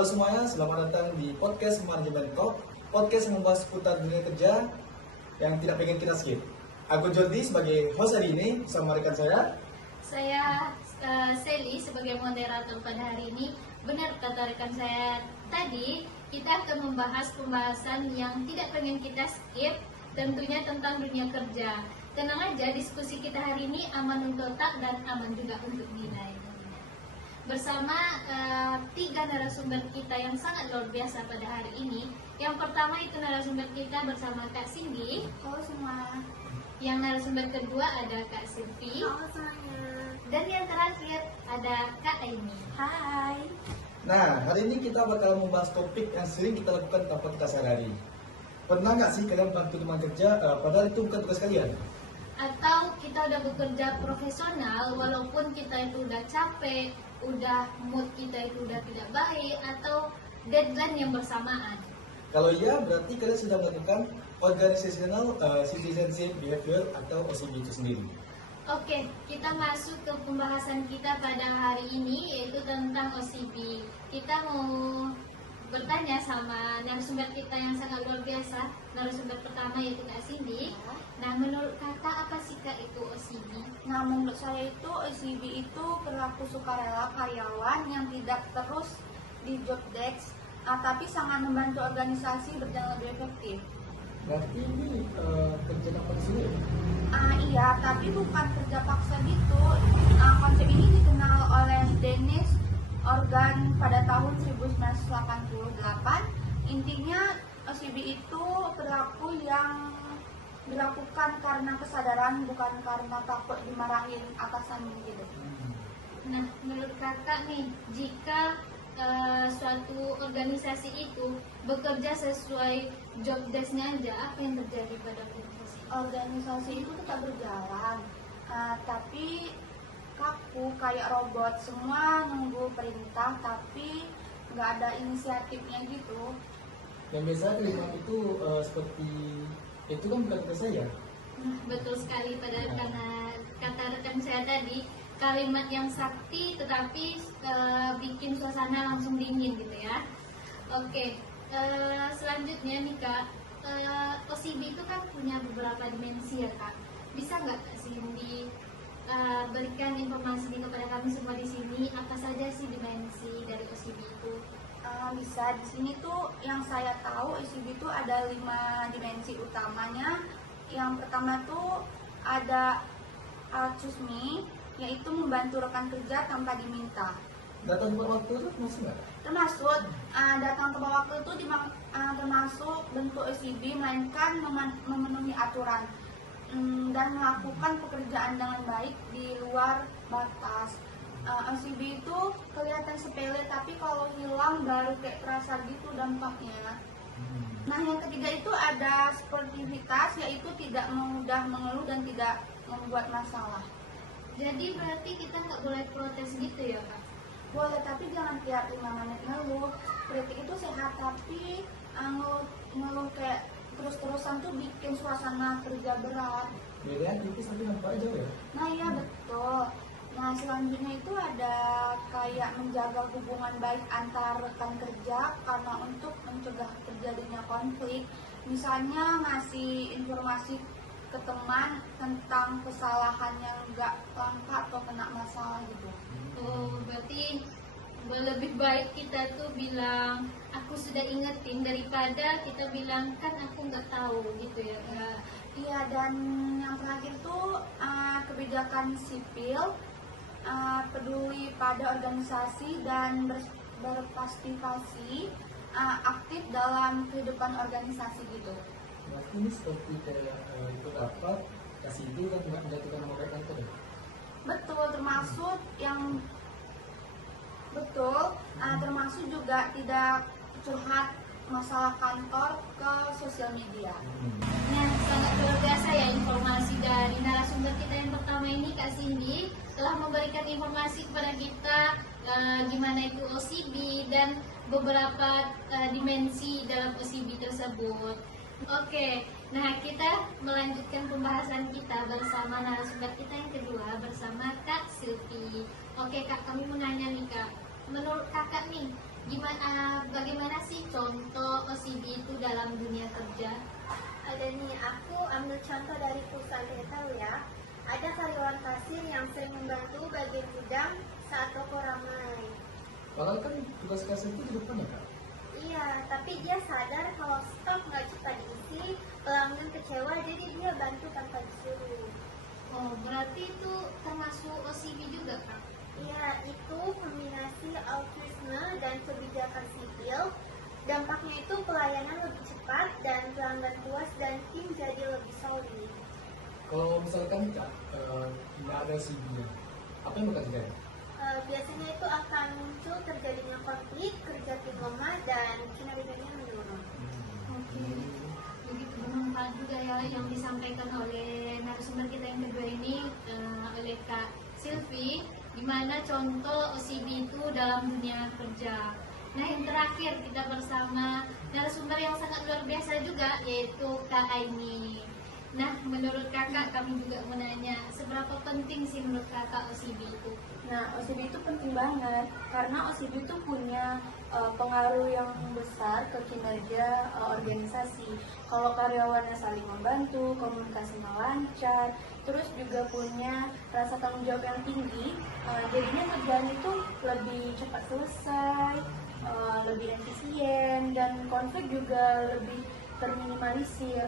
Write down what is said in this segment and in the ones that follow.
Halo semuanya, selamat datang di podcast Manajemen Talk. Podcast yang membahas seputar dunia kerja yang tidak pengen kita skip. Aku Jordi sebagai host hari ini bersama rekan saya. Saya Sally sebagai moderator pada hari ini. Benar kata rekan saya tadi, kita akan membahas pembahasan yang tidak pengen kita skip, tentunya tentang dunia kerja. Tenang aja, diskusi kita hari ini aman untuk otak dan aman juga untuk nilai. Bersama tiga narasumber kita yang sangat luar biasa pada hari ini. Yang pertama itu narasumber kita bersama Kak Cindy. Halo semua. Yang narasumber kedua ada Kak Silvi. Halo semuanya. Dan yang terakhir ada Kak Aini. Hai. Nah, hari ini kita bakal membahas topik yang sering kita lakukan tanpa kita sadari. Pernah nggak sih kalian bantu teman kerja padahal itu bukan tugas kalian? Atau kita udah bekerja profesional walaupun kita itu udah capek, udah mood kita itu udah tidak baik, atau deadline yang bersamaan. Kalau iya, berarti kalian sudah melakukan organizational citizenship behavior atau OCB itu sendiri. Oke, kita masuk ke pembahasan kita pada hari ini, yaitu tentang OCB. Kita mau bertanya sama narasumber kita yang sangat luar biasa. Narasumber pertama yaitu Kak Cindy. Nah, menurut kakak apa sih Kak itu OCB? Nah, menurut saya itu OCB itu perilaku sukarela karyawan yang tidak terus di job desk, tapi sangat membantu organisasi berjalan lebih efektif. Berarti ini kerja apa di sini? Iya, tapi bukan kerja paksa gitu. Konsep ini dikenal oleh Dennis Organ pada tahun 1988. Intinya OCB itu perilaku yang dilakukan karena kesadaran, bukan karena takut dimarahin atasan gitu. Nah, menurut kakak nih, jika suatu organisasi itu bekerja sesuai job desk-nya aja, apa yang terjadi pada organisasi? Organisasi itu tetap berjalan, tapi kaku kayak robot, semua nunggu perintah tapi nggak ada inisiatifnya gitu. Yang biasa kalimat itu seperti itu kan bukan kata saya. Nah, betul sekali karena kata rekan saya tadi, kalimat yang sakti tetapi bikin suasana langsung dingin gitu ya. Oke, selanjutnya nih Kak, OCB itu kan punya beberapa dimensi ya Kak. Bisa nggak Kak Cindy berikan informasi kepada kami semua di sini, apa saja sih dimensi dari OCB itu? Bisa. Di sini tuh yang saya tahu OCB itu ada 5 dimensi utamanya. Yang pertama tuh ada choose me, yaitu membantu rekan kerja tanpa diminta. Datang tepat waktu itu masuk nggak? Termasuk datang tepat waktu itu termasuk bentuk OCB, melainkan memenuhi aturan dan melakukan pekerjaan dengan baik di luar batas. OCB itu kelihatan sepele, tapi kalau hilang baru kayak terasa gitu dampaknya. Nah, yang ketiga itu ada sportivitas, yaitu tidak mudah mengeluh dan tidak membuat masalah. Jadi berarti kita nggak boleh protes gitu ya Kak? Boleh, tapi jangan tiap 5 menit ngeluh. Kritik itu sehat, tapi ngeluh kayak terus-terusan tuh bikin suasana kerja berat. Bedanya tipis tapi nampak jauh ya. Nah iya betul. Nah selanjutnya itu ada kayak menjaga hubungan baik antar rekan kerja, karena untuk mencegah terjadinya konflik. Misalnya ngasih informasi ke teman tentang kesalahan yang nggak langka atau kena masalah gitu. Oh, berarti lebih baik kita tuh bilang aku sudah ingetin daripada kita bilang kan aku nggak tahu gitu ya Kak. Iya, dan yang terakhir tuh kebijakan sipil, peduli pada organisasi dan berpartisipasi aktif dalam kehidupan organisasi gitu. Berarti ini seperti kayak ikut rapat, kasih ide dan tidak menjatuhkan nama baik kantor ya? Betul, termasuk juga tidak curhat masalah kantor ke sosial media. Nah, sangat luar biasa ya informasi dari narasumber kita yang pertama ini Kak Cindy telah memberikan informasi kepada kita gimana itu OCB dan beberapa dimensi dalam OCB tersebut. Oke, nah kita melanjutkan pembahasan kita bersama narasumber kita yang kedua bersama Kak Silvi. Oke Kak, kami mau nanya nih Kak, menurut Kakak nih Bagaimana sih contoh OCB itu dalam dunia kerja? Ada nih, aku ambil contoh dari perusahaan retail ya. Ada karyawan kasir yang sering membantu bagian gudang saat toko ramai. Padahal kan tugas kasir itu tidak pernah Kak. Iya, tapi dia sadar kalau stok nggak cepat diisi, pelanggan kecewa, jadi dia bantu tanpa disuruh. Oh, berarti itu termasuk OCB juga, Kak? Iya, itu kombinasi altruisme dan kebijakan sipil. Dampaknya itu pelayanan lebih cepat dan pelanggan puas dan tim jadi lebih solid. Kalau misalkan Kak, tidak ada CV-nya, apa yang bakal terjadi? Biasanya itu akan muncul terjadinya konflik, kerja tim lemah, dan kinerjanya menurun. Oke, begitu bermanfaat juga ya yang disampaikan oleh narasumber kita yang kedua ini, oleh Kak Silvi, di mana contoh OCB itu dalam dunia kerja. Nah, yang terakhir kita bersama narasumber yang sangat luar biasa juga, yaitu Kak Aini. Nah, menurut kakak, kami juga mau nanya, seberapa penting sih menurut kakak OCB itu? Nah, OCB itu penting banget karena OCB itu punya pengaruh yang besar ke kinerja organisasi. Kalau karyawannya saling membantu, komunikasinya lancar, terus juga punya rasa tanggung jawab yang tinggi, jadinya kerjaan itu lebih cepat selesai, lebih efisien, dan konflik juga lebih terminimalisir.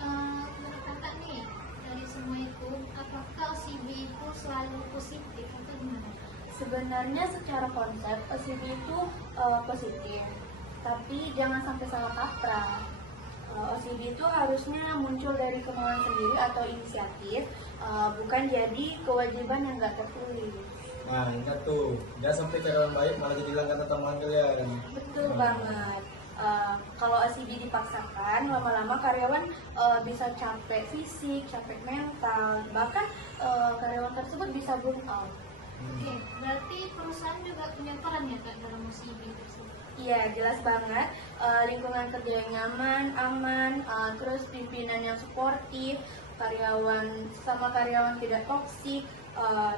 Menurut kakak nih, dari semua itu, apakah OCB itu selalu positif atau gimana? Sebenarnya secara konsep OCB itu positif, tapi jangan sampai salah kaprah. OCB itu harusnya muncul dari kemauan sendiri atau inisiatif, bukan jadi kewajiban yang nggak tertulis. Nah, ingat tuh, jangan sampai karyawan baik malah jadi langganan tambahan kalian. Betul banget. Kalau OCB dipaksakan, lama-lama karyawan bisa capek fisik, capek mental, bahkan karyawan tersebut bisa burn out. Oke, berarti perusahaan juga punya peran ya kak dalam OCB tersebut? Iya, jelas banget. Lingkungan kerja yang nyaman, aman, terus pimpinan yang suportif, karyawan tidak toksik,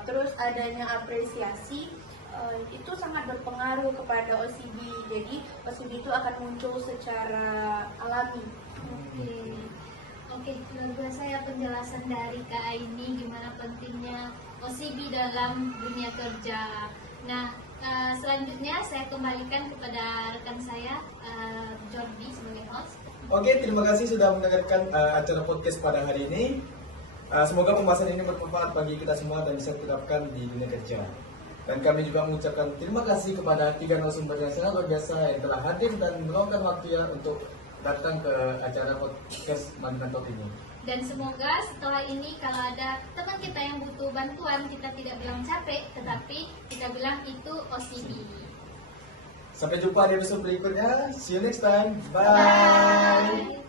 terus adanya apresiasi, itu sangat berpengaruh kepada OCB. Jadi OCB itu akan muncul secara alami. Oke, luar biasa ya penjelasan dari Kak Aini gimana pentingnya OCB dalam dunia kerja. Nah, selanjutnya saya kembalikan kepada rekan saya, Jordi sebagai host. Oke, terima kasih sudah mendengarkan acara podcast pada hari ini. Semoga pembahasan ini bermanfaat bagi kita semua dan bisa diterapkan di dunia kerja. Dan kami juga mengucapkan terima kasih kepada 3 narasumber yang sangat luar biasa yang telah hadir dan meluangkan waktunya untuk datang ke acara podcast Manajemen Talk ini. Dan semoga setelah ini kalau ada teman kita yang butuh bantuan, kita tidak bilang capek, tetapi kita bilang itu OCB. Sampai jumpa di episode berikutnya. See you next time. Bye. Bye.